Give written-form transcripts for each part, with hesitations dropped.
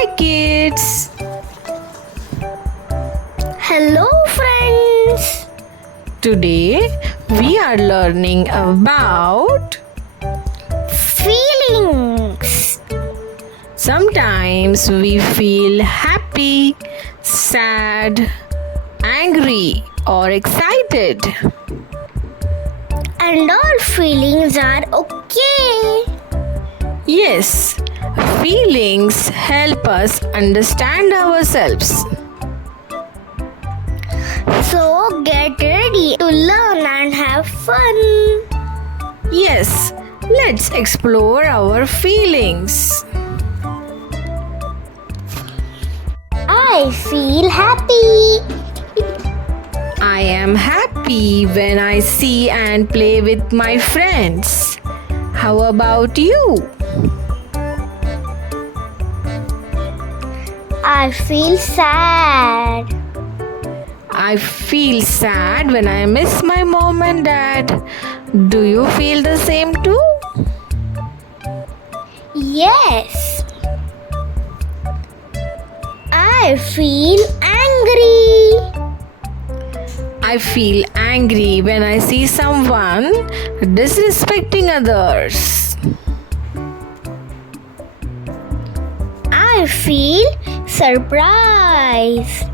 Hi kids! Hello friends! Today we are learning about Feelings. sometimes we feel happy, sad, angry or excited. And all feelings are okay. Yes, feelings help us understand ourselves. So get ready to learn and have fun. Yes, let's explore our feelings. I feel happy. I am happy when I see and play with my friends. How about you? I feel sad. I feel sad when I miss my mom and dad. Do you feel the same too? Yes. I feel angry. I feel angry when I see someone disrespecting others. I feel surprised.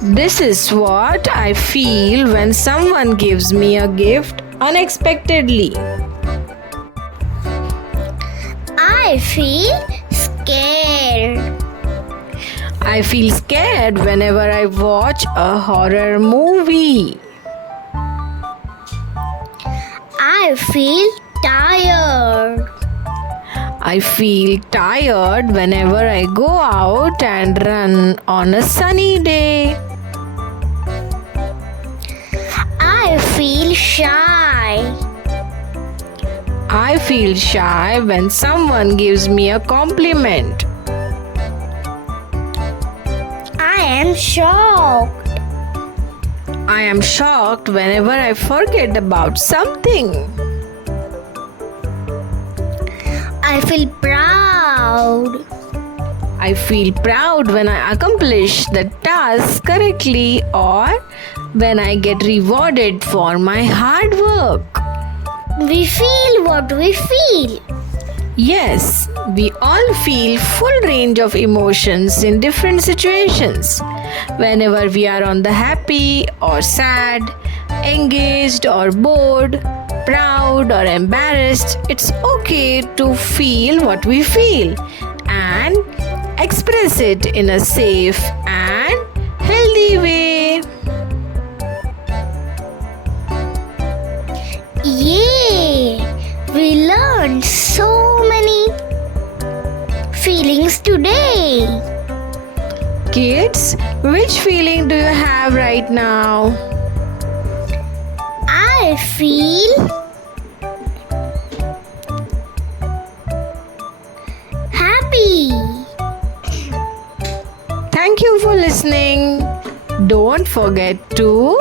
This is what I feel when someone gives me a gift unexpectedly. I feel scared. I feel scared whenever I watch a horror movie. I feel tired. I feel tired whenever I go out and run on a sunny day. I feel shy. I feel shy when someone gives me a compliment. I am shocked. I am shocked whenever I forget about something. I feel proud. I feel proud when I accomplish the task correctly or when I get rewarded for my hard work. We feel what we feel. Yes, we all feel full range of emotions in different situations. Whenever we are on the happy or sad, engaged or bored, proud or embarrassed, it's okay to feel what we feel and express it in a safe and healthy way. Yay! We learned so many feelings today. Kids, which feeling do you have right now? I feel happy. Thank you for listening. Don't forget to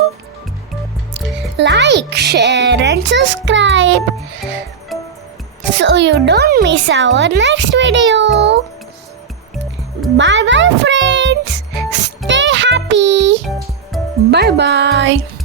Like, share and subscribe so you don't miss our next video. Bye bye friends. Stay happy. bye bye.